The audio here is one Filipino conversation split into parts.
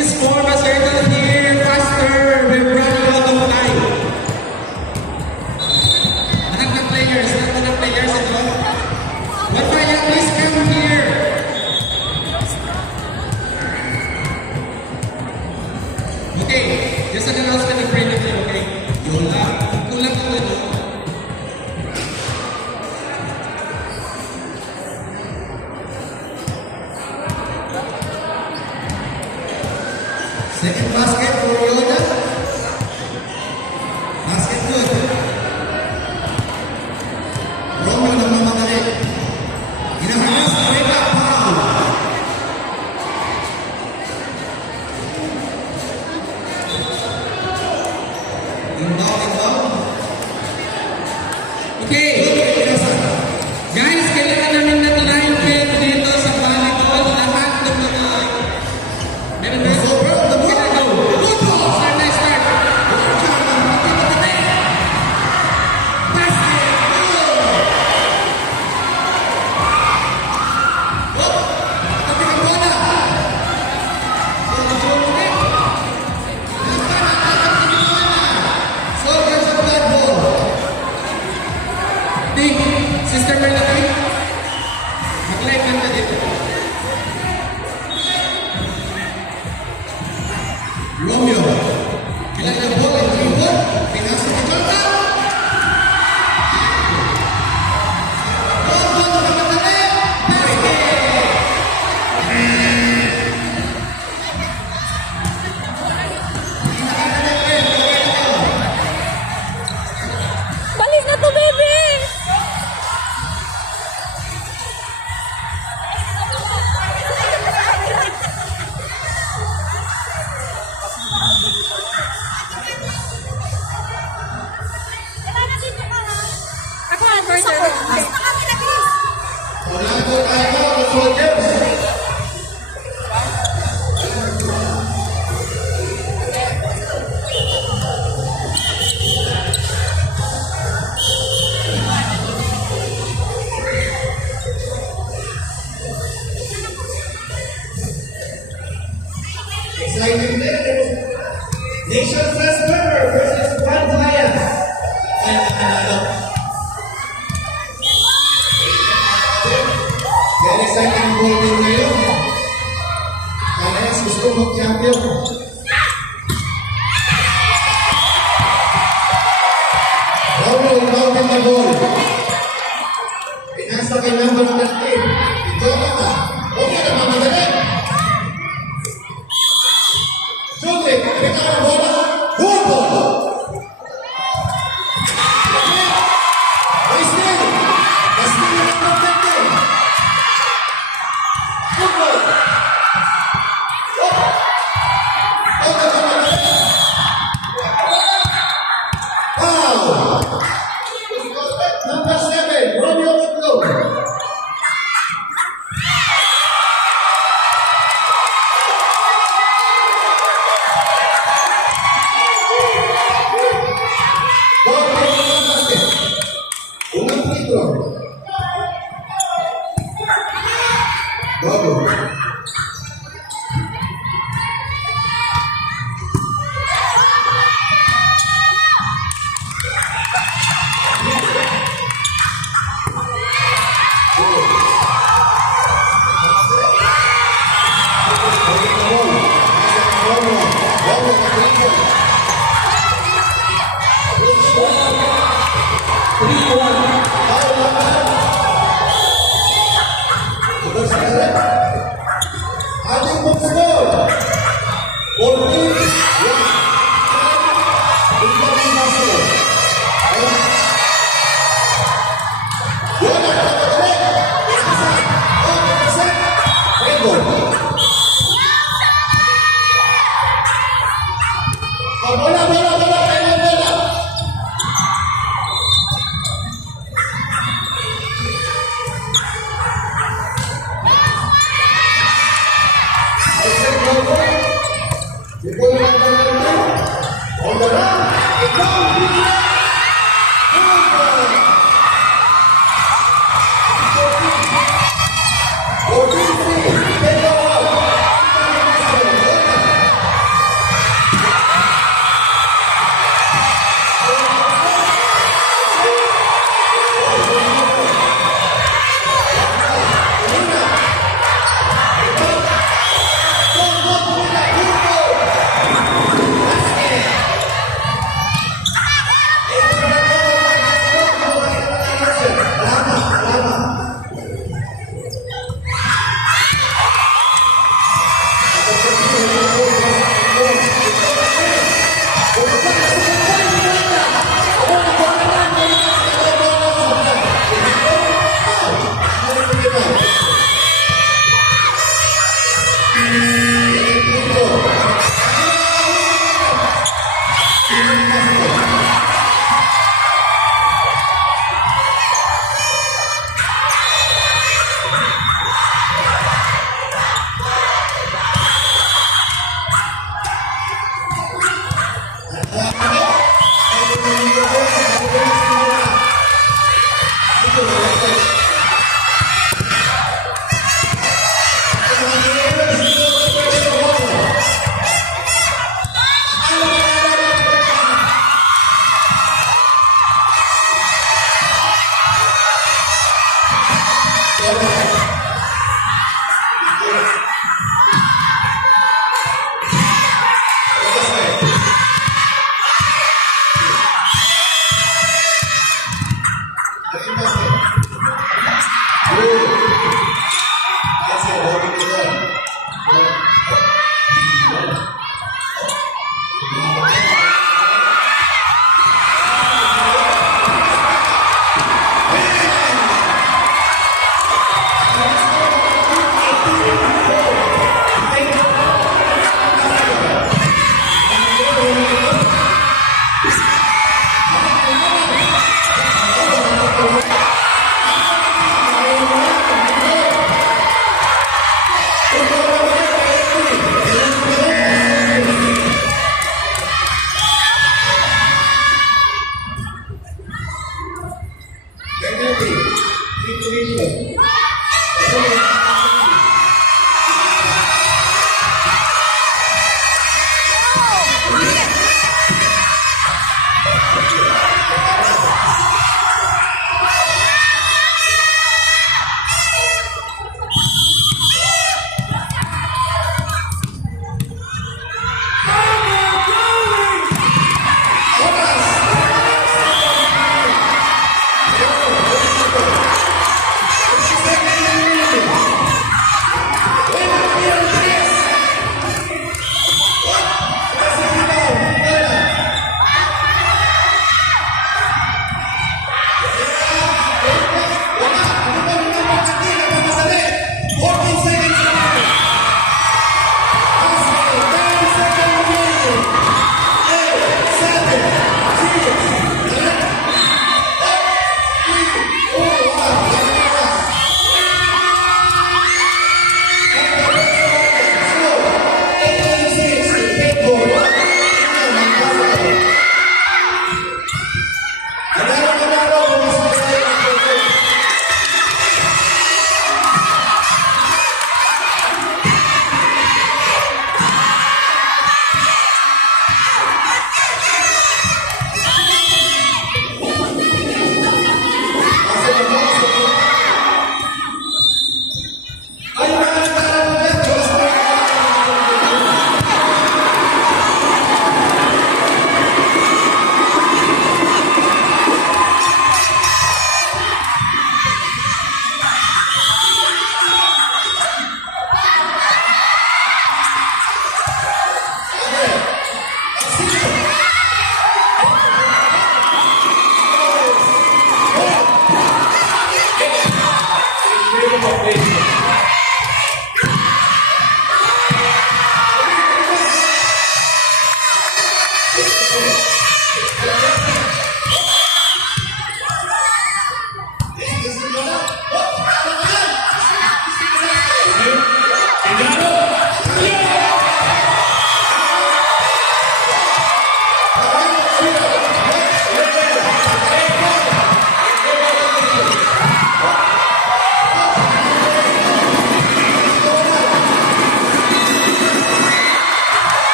Please form a circle here faster. We're running out of time. Lahat ng players ito. One fire, please come here. Okay, just an announcement in front of you, okay? Yun lang. Kulang ko ito. Second basket for Yoda. Basket good. Romeo na mamadali. Inahanas na rin na foul. Inbound. Okay. Guys, kailangan namin natunayan kayo dito sa volleyball. Lahat ng mga... Meron ba? Sister Melody, mag-live ka dito. Romeo, kailangan ang bola, dribble, pinasa ni Jota. Bola, namatali, basket! Balis na to, baby! Ako ang first service. Wala po tayo, soldiers. Exciting day. Nation first member versus Juan Zayas. Kaya nakalalo. Very exciting ball din ngayon. Zayas gusto mag-champion. Romeo inbounded the ball. Pinasa kay number 13. Ito na. Okay na mamadali. Jose, kita ang bola. Good ball. Nice steal. Nice steal ng number 13. Good ball. Foul. Number 7, Romeo Iglo. Unang free throw. Gogo.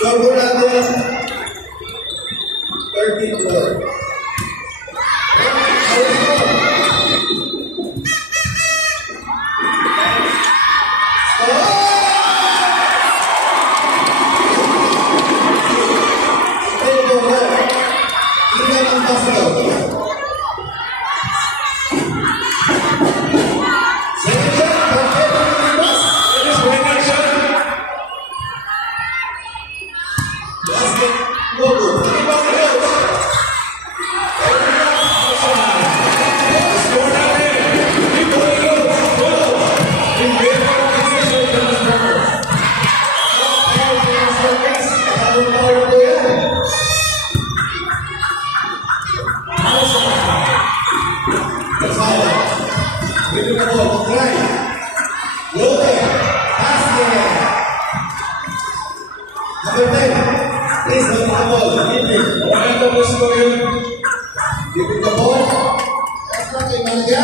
Score natin 34. the ball. Right. Loaded. Basket. Number 10. Please don't the ball. Orlando was going Give it the ball. That's not a manager.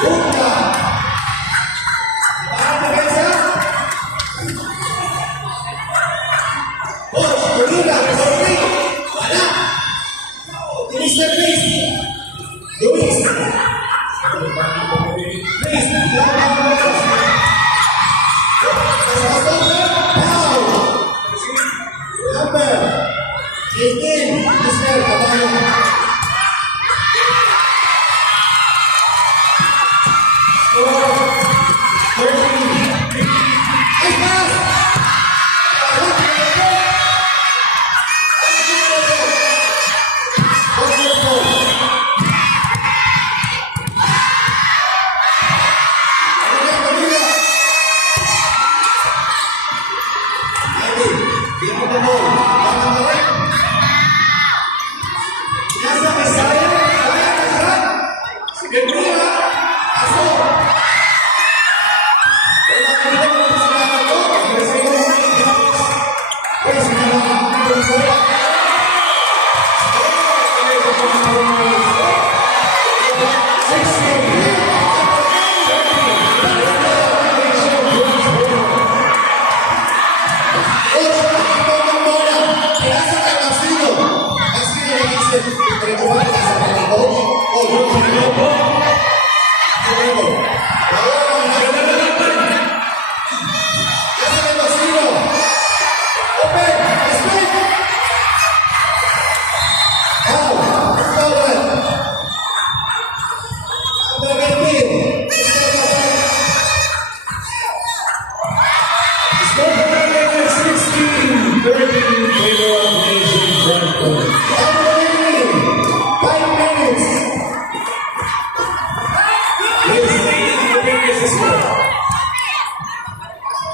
Buka. Paano ba isa? Coach, Luna, sorry. Wala. Mr. Chris. Luis. Chris, Number 18, Mr. Caballo.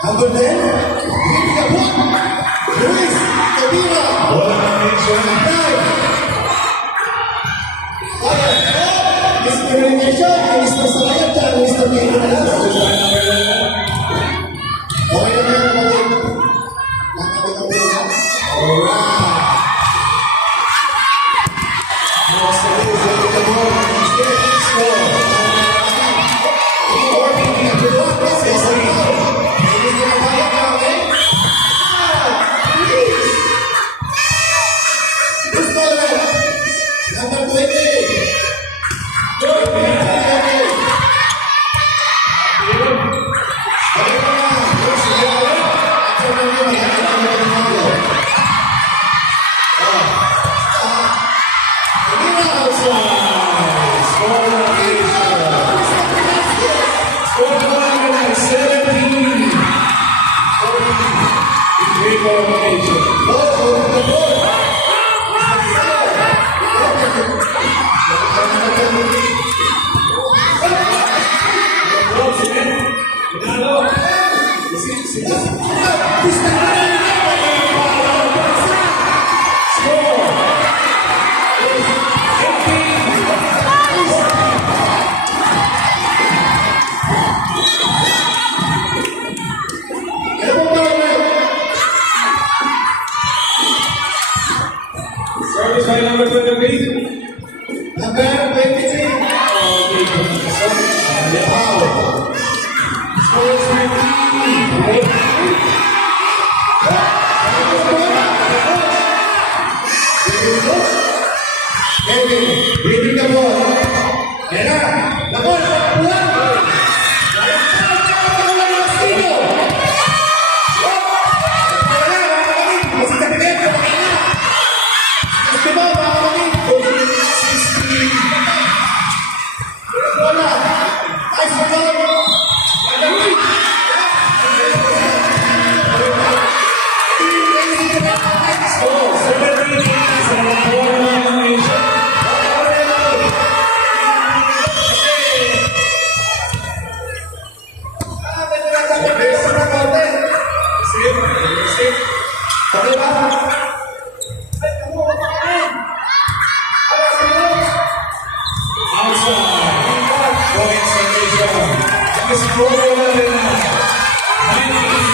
Number 10, Ricky Caput, Luis Tobira, Mr. Renisha, Mr. Sayat, dan Mr. Tobira. Okay na yan, kapatid. Nakapit na. Alright. Next to this, Ricky Caput, score. Service by number 23. Number 23. Wow. Scores 19. Kevin, bring the ball. Kaya, the ball, pulang. score natin na 19.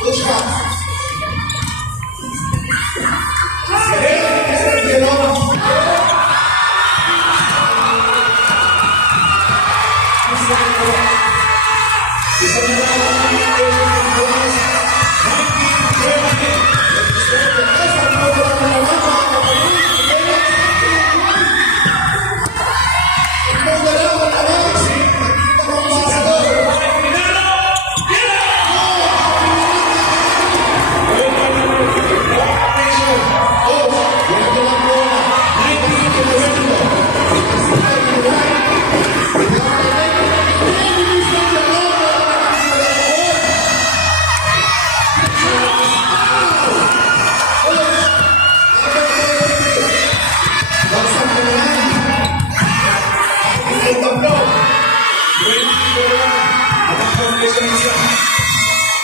Good shot.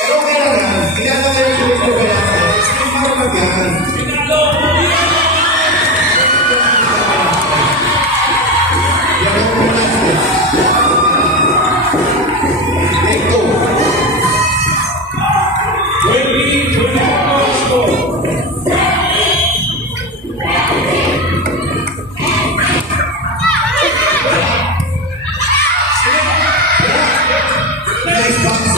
Pero okay lang yan. Kailangan kayo sulit ko kaya. Explain mo naman yan. Yan ang punas. Take two. 20-24 score. Nice box.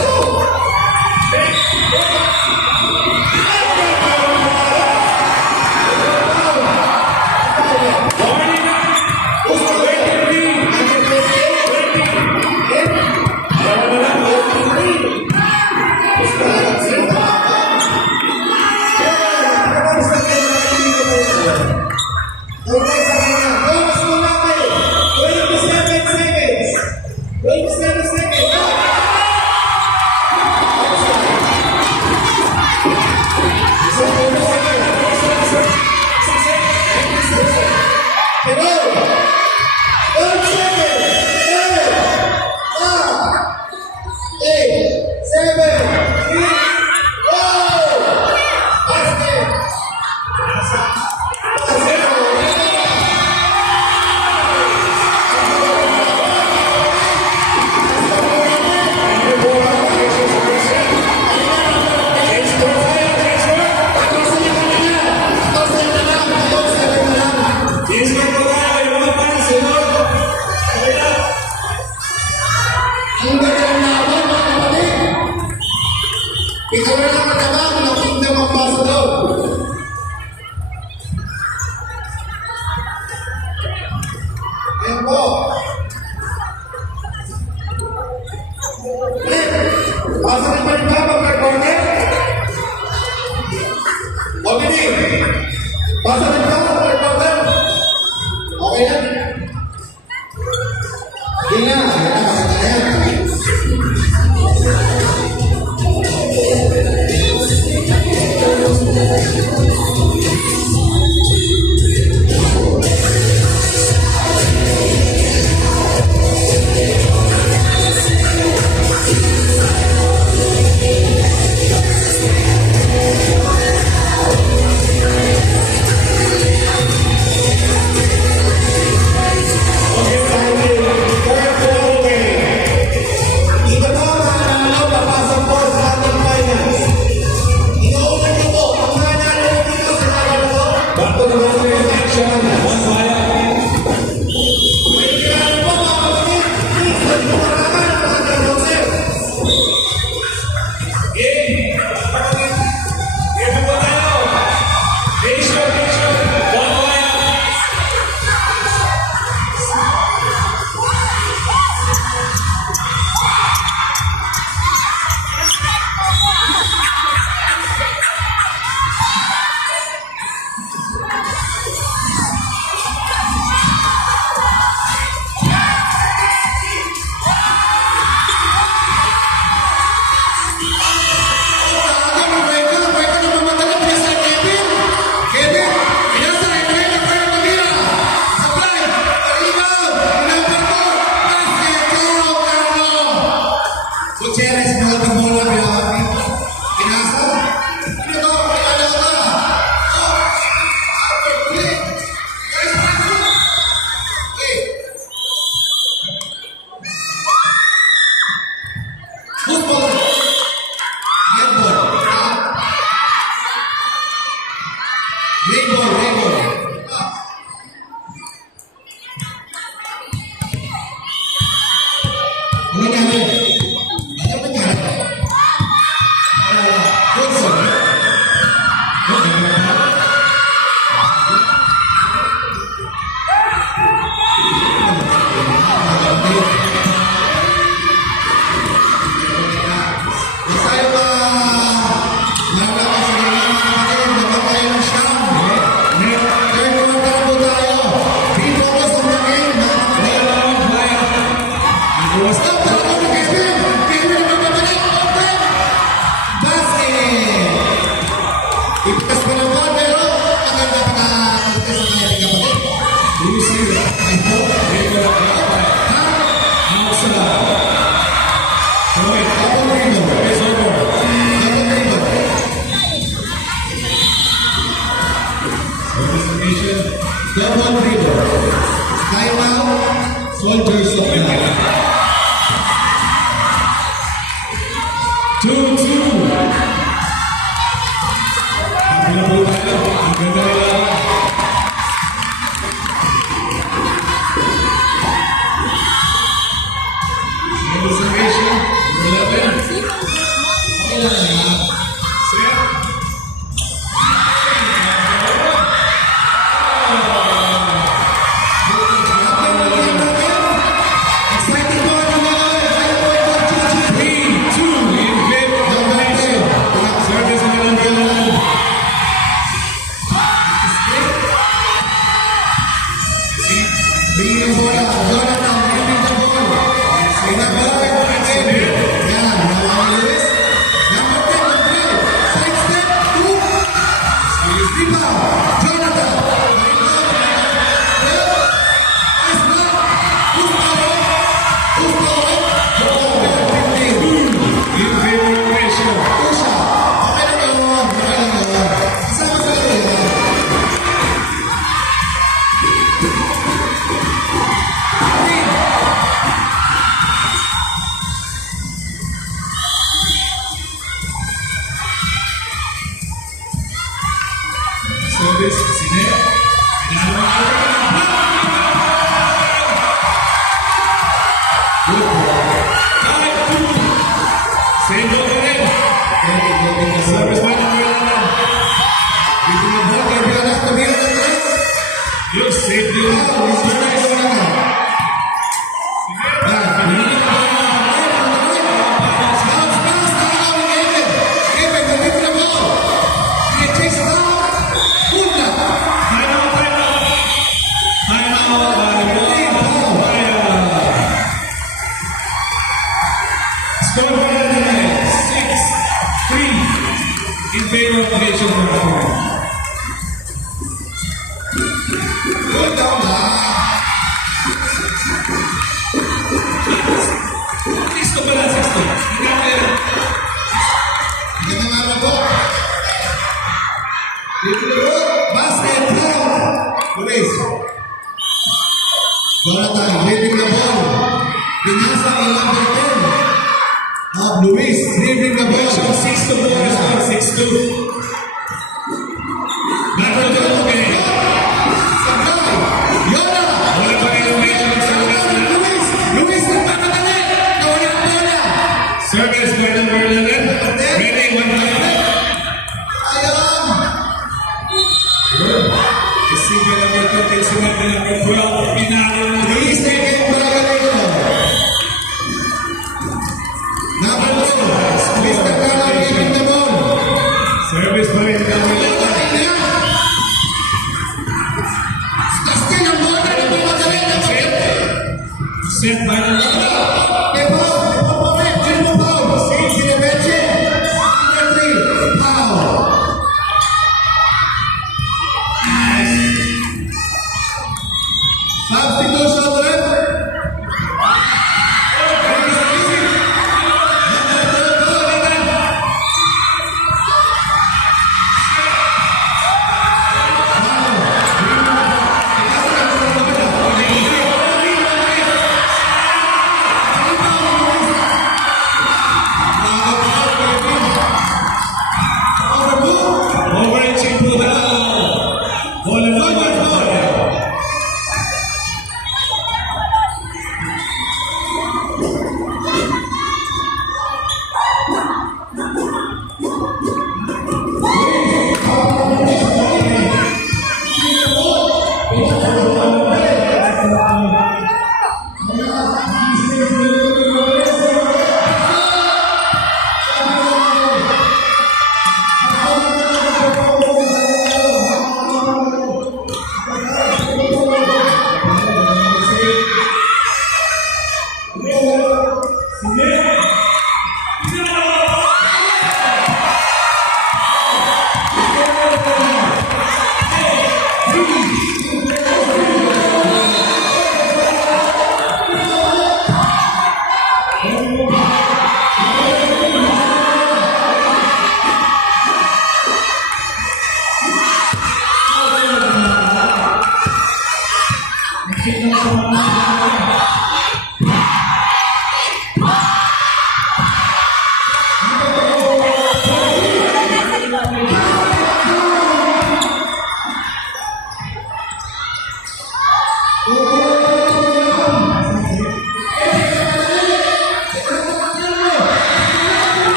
Ikaw na lang magkabang ng Kingdom Ambassador. Ayan po. Pasa rin pa rin ba mag-corner? O hindi? Pasa rin ba mag-corner? Okay na? Hindi na. Ayan na, maganda yan. nangyari? Ano nangyari? Wilson. Masaya ba? Nalaman sa mga kapatid, nagkakaya ng siyam. Third quarter po tayo. Be focused on the game, mga kapatid. Stop! Talaga ni Kevin! Kevin naman babalik! Open! Basket! Ipitas pa ng ball, pero maganda pa na-ipitas ng ating kapatid. Lucy, I hope. outside. So wait, Double rebound. it's over. Double rebound. Participation. Double rebound. Timeout. Soldiers of God. 2-2. Happy na po tayo. Ang ganda nila. Participation. 11. Set. Exciting po ang mga 5.2. 3-2 in favor of Nation. Service of number 11. Bigyan ng bola. Jonathan, bigyan ng bola. Pinabalik ang natin. Yan, Nawawi Lewis. Number 10, Andrei. Side step, 2. Rebound. Jonathan. Nice block. Who's going? Who's going? Jonathan, 15. In favor of Nation. Kusha. Okay lang yun. Okay lang yun. Kasama sa kanila. Service, Sine. Same goal again. Service by number 11. Bigyan ng bola. Kaya bilang na bilang ng tres. You save the service. Timeout, timeout. Timeout by Fire. Score by the 6-3 in favor of Nation number 4. Listo pala, Sixto. Ikaw yan. Basket count. Luis. Jonathan, leading the ball. Pinasa ang number 10. Luis, leading the ball. 6 to 4 score, 6-2. Lateral to the okay. Sabay. Yona. Wala pa rin yung Nation sa lugar nila. Luis. Luis, nagpapadali. Nawala ang bola. Service by number 11. Ready, 1 time. Ayun. Receive by number 13, sunod by number 12. Pinalo na. 3 second violation. Number 2. Mr. Carlo leading the ball.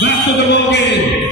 Back to the ball game.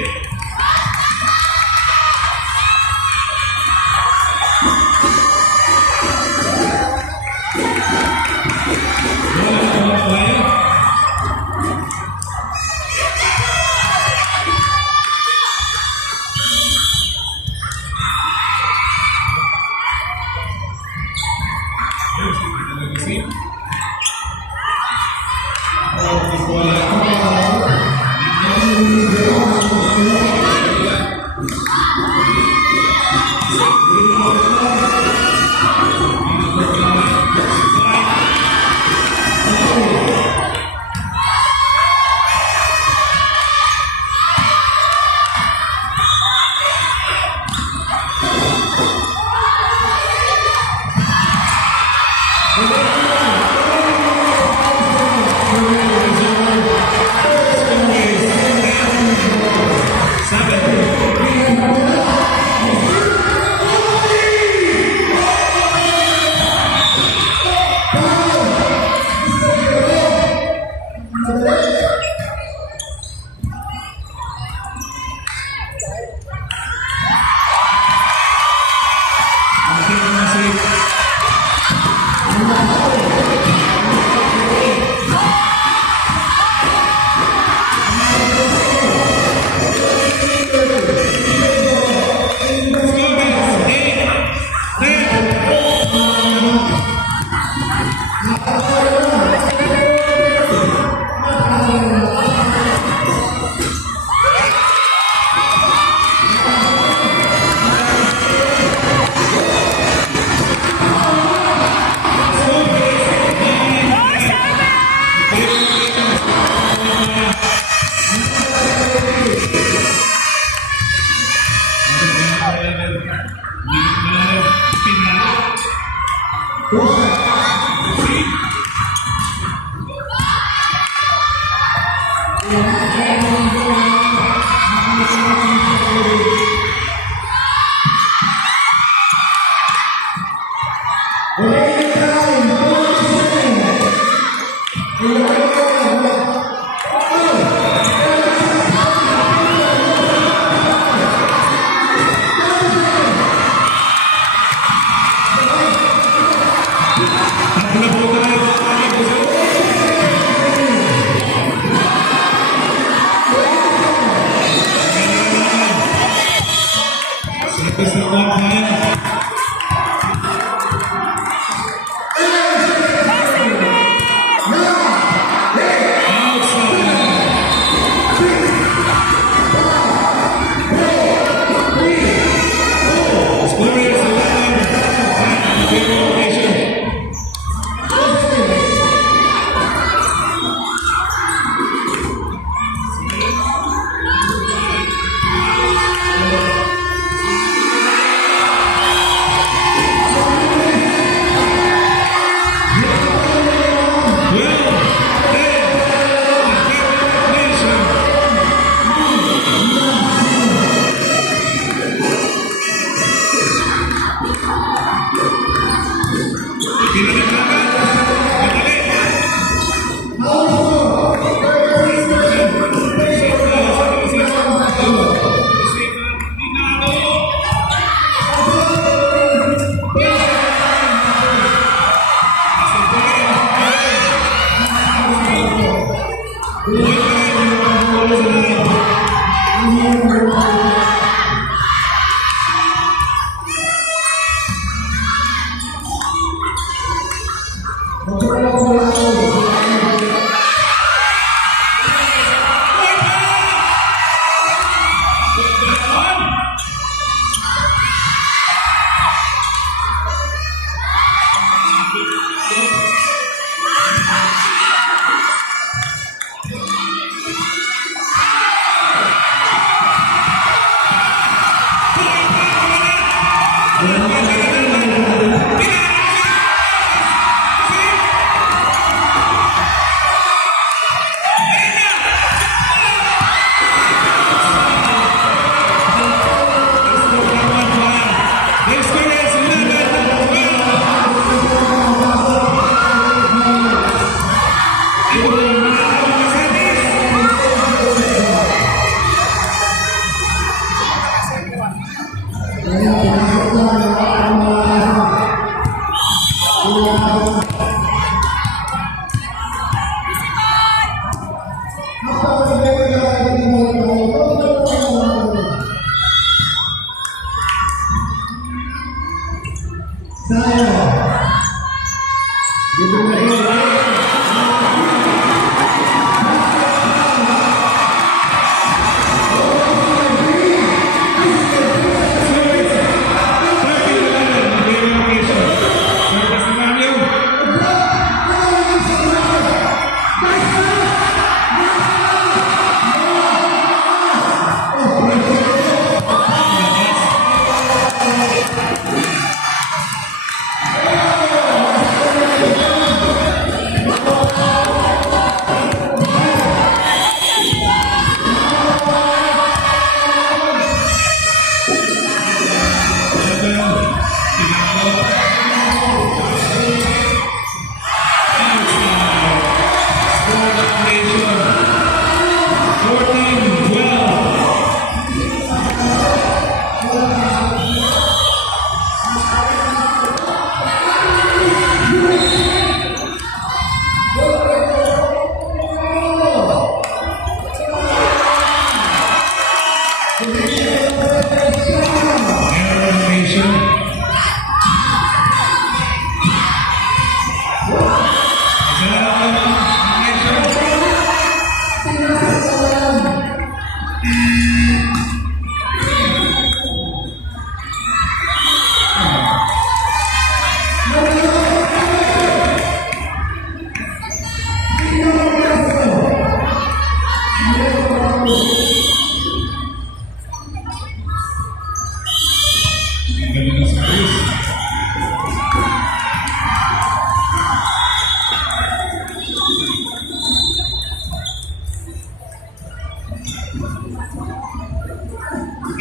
Thank you.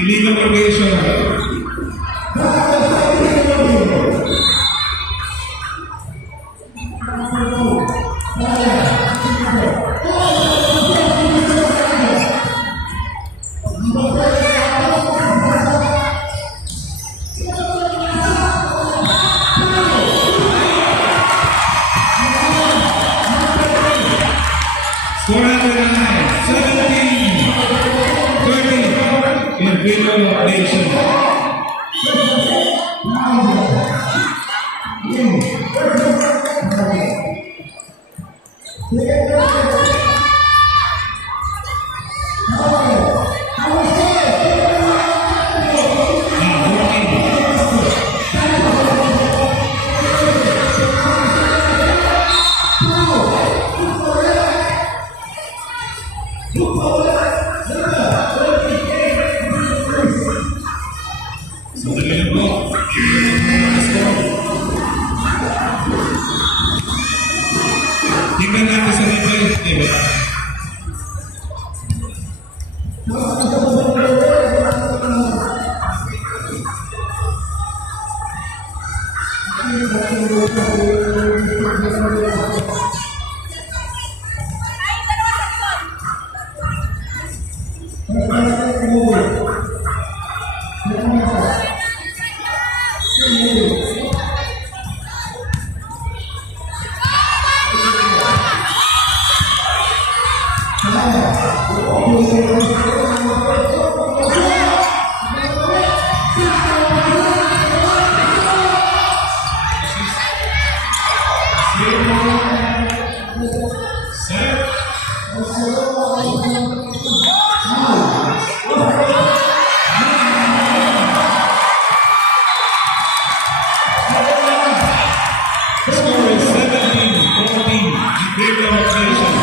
illegal formation. Score at the line, 17-30 in favor of Nation. Sandali lang po. Tingnan natin sa replay. Diba? Score is 17-14 in favor of Nation.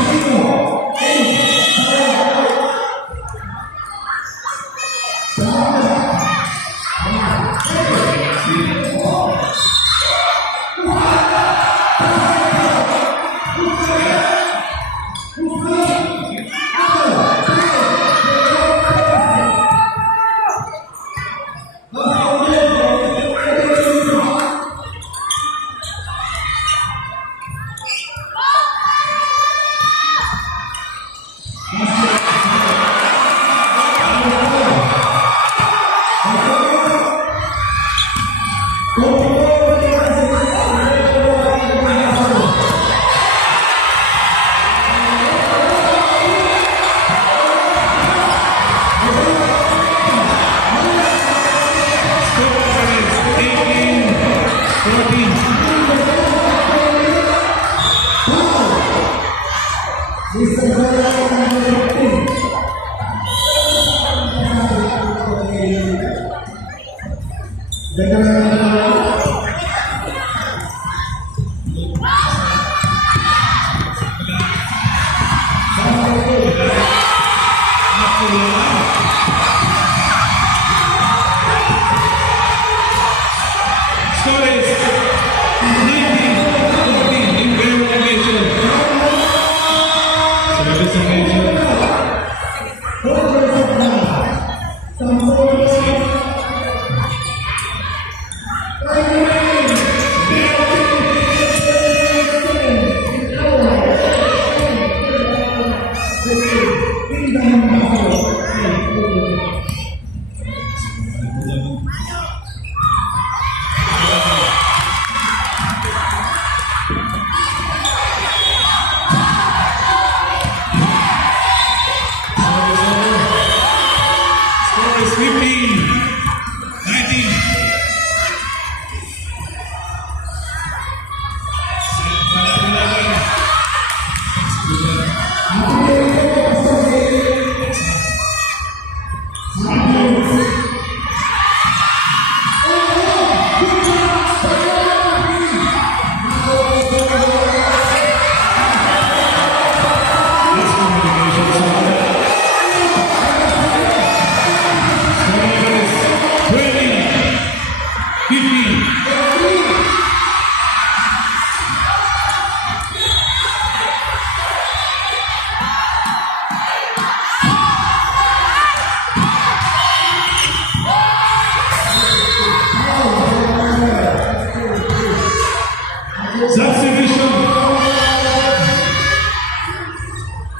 Substitution.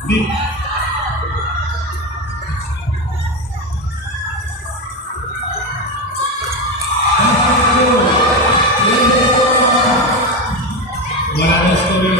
Deep. Wala na score.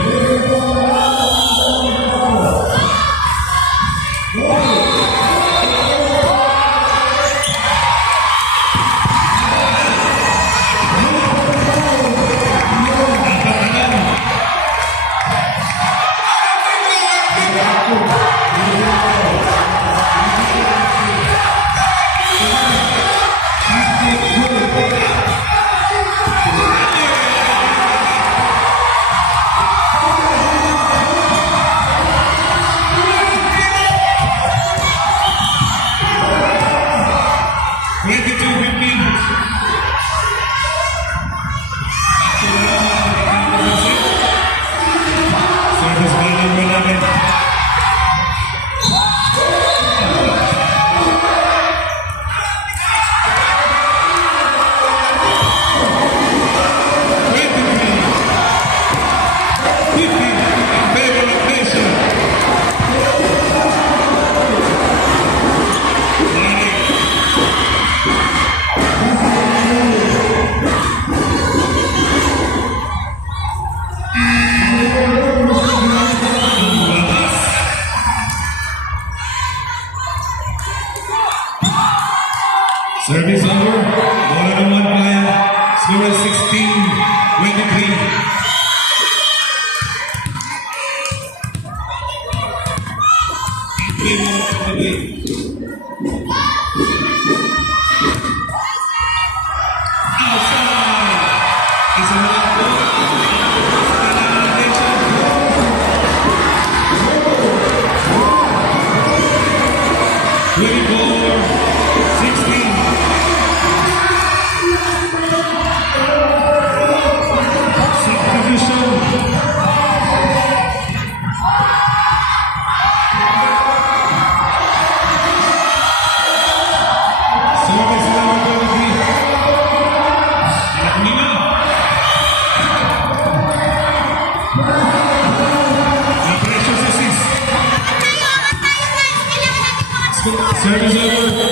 Service ball number 11. Service over. Bola naman kaya. Score 16-23. Game of the game. Outside. It's a lot. Ready for 16. Substitution. Service number 23. Nina. The precious assist. Service over.